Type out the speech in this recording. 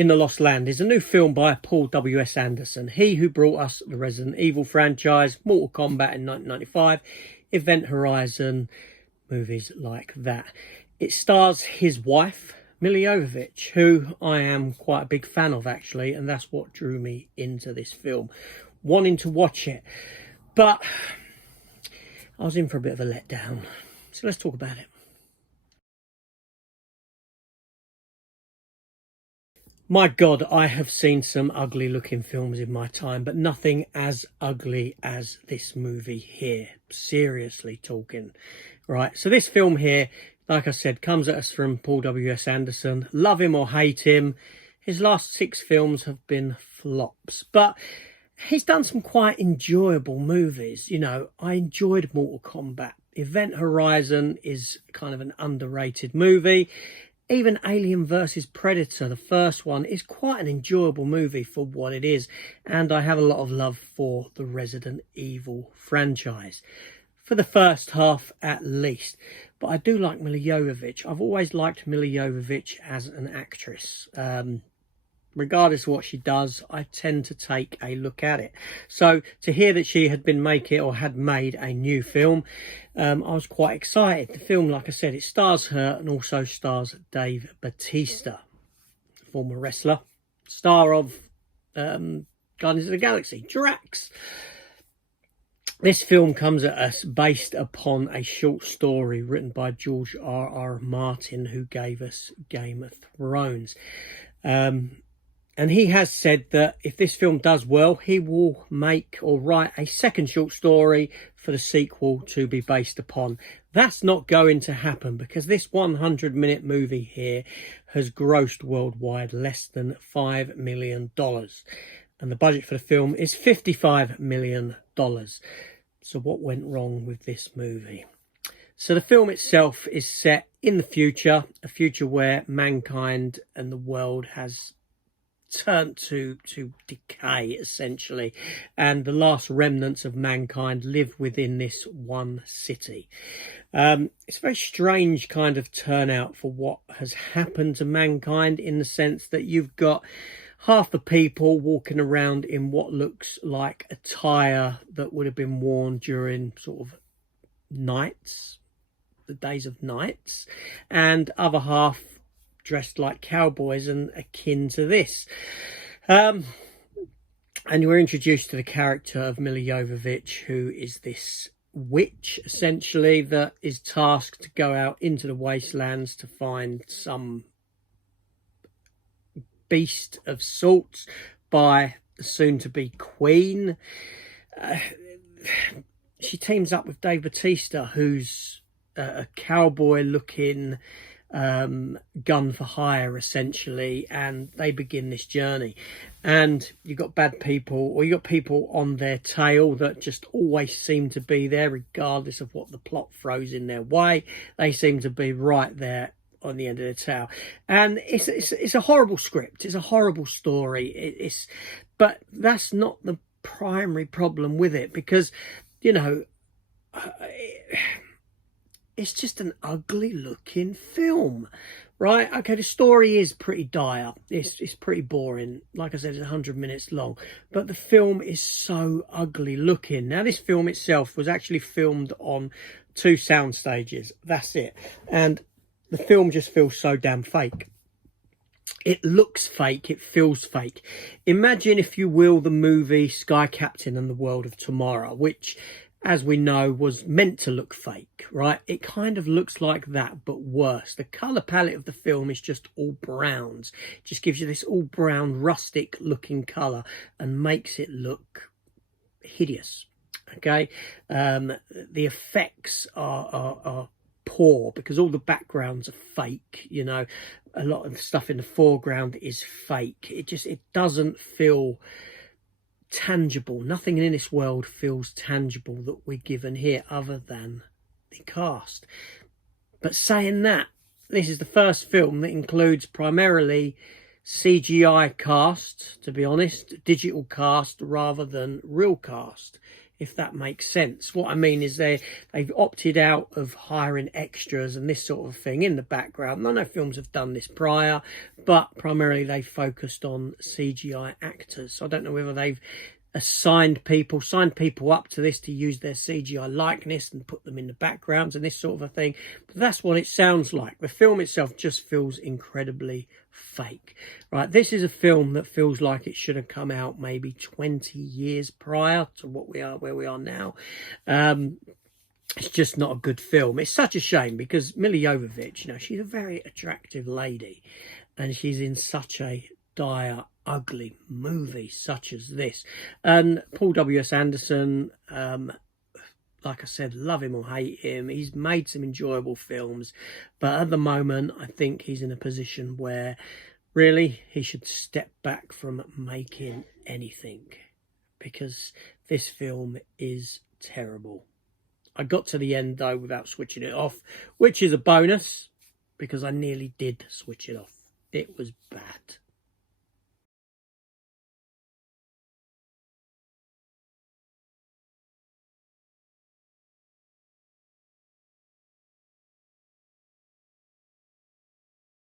in the Lost Land is a new film by Paul W.S. Anderson. He who brought us the Resident Evil franchise, Mortal Kombat in 1995, Event Horizon, movies like that. It stars his wife, Milla Jovovich, who I am quite a big fan of, actually, and that's what drew me into this film, wanting to watch it. But I was in for a bit of a letdown. So let's talk about it. My God, I have seen some ugly looking films in my time, but nothing as ugly as this movie here. Seriously talking. Right, so this film here, like I said, comes at us from Paul W.S. Anderson. Love him or hate him, his last 6 films have been flops. But he's done some quite enjoyable movies. You know, I enjoyed Mortal Kombat. Event Horizon is kind of an underrated movie. Even Alien vs Predator, the first one, is quite an enjoyable movie for what it is. And I have a lot of love for the Resident Evil franchise. For the first half, at least. But I do like Milla Jovovich. I've always liked Milla Jovovich as an actress. Regardless of what she does, I tend to take a look at it. So to hear that she had been making or had made a new film, I was quite excited. The film, like I said, it stars her and also stars Dave Bautista, former wrestler, star of Guardians of the Galaxy, Drax. This film comes at us based upon a short story written by George R.R. Martin, who gave us Game of Thrones. And he has said that if this film does well, he will make or write a second short story for the sequel to be based upon. That's not going to happen because this 100-minute movie here has grossed worldwide less than $5 million. And the budget for the film is $55 million. So what went wrong with this movie? So the film itself is set in the future, a future where mankind and the world has turned to decay, essentially, and the last remnants of mankind live within this one city. It's a very strange kind of turnout for what has happened to mankind, in the sense that you've got half the people walking around in what looks like attire that would have been worn during sort of nights, the days of nights, and other half dressed like cowboys and akin to this. And we're introduced to the character of Milla Jovovich, who is this witch, essentially, that is tasked to go out into the wastelands to find some beast of sorts by the soon-to-be queen. She teams up with Dave Bautista, who's a cowboy-looking gun for hire, essentially, and they begin this journey. And you've got bad people, or you've got people on their tail that just always seem to be there regardless of what the plot throws in their way. They seem to be right there on the end of the tail. And it's a horrible script, it's a horrible story, but that's not the primary problem with it, because, you know, it's just an ugly looking film, right? Okay, the story is pretty dire. It's pretty boring. Like I said, it's 100 minutes long, but the film is so ugly looking. Now, this film itself was actually filmed on 2 sound stages. That's it. And the film just feels so damn fake. It looks fake. It feels fake. Imagine, if you will, the movie Sky Captain and the World of Tomorrow, which, as we know, was meant to look fake, right? It kind of looks like that, but worse. The colour palette of the film is just all browns. It just gives you this all brown, rustic looking colour and makes it look hideous, okay? The effects are poor because all the backgrounds are fake, you know. A lot of the stuff in the foreground is fake. It doesn't feel tangible. Nothing in this world feels tangible that we're given here other than the cast. But saying that, this is the first film that includes primarily CGI cast, to be honest, digital cast rather than real cast if that makes sense. What I mean is they've opted out of hiring extras and this sort of thing in the background. I know films have done this prior, but primarily they focused on CGI actors. So I don't know whether they've signed people up to this to use their CGI likeness and put them in the backgrounds and this sort of a thing. But that's what it sounds like. The film itself just feels incredibly fake, right? This is a film that feels like it should have come out maybe 20 years prior to where we are now. It's just not a good film. It's such a shame because Milla Jovovich, you know, she's a very attractive lady and she's in such a dire, ugly movie such as this. And Paul W.S. Anderson, like I said, love him or hate him, he's made some enjoyable films, but at the moment I think he's in a position where really he should step back from making anything, because this film is terrible. I got to the end though without switching it off, which is a bonus because I nearly did switch it off. It was bad.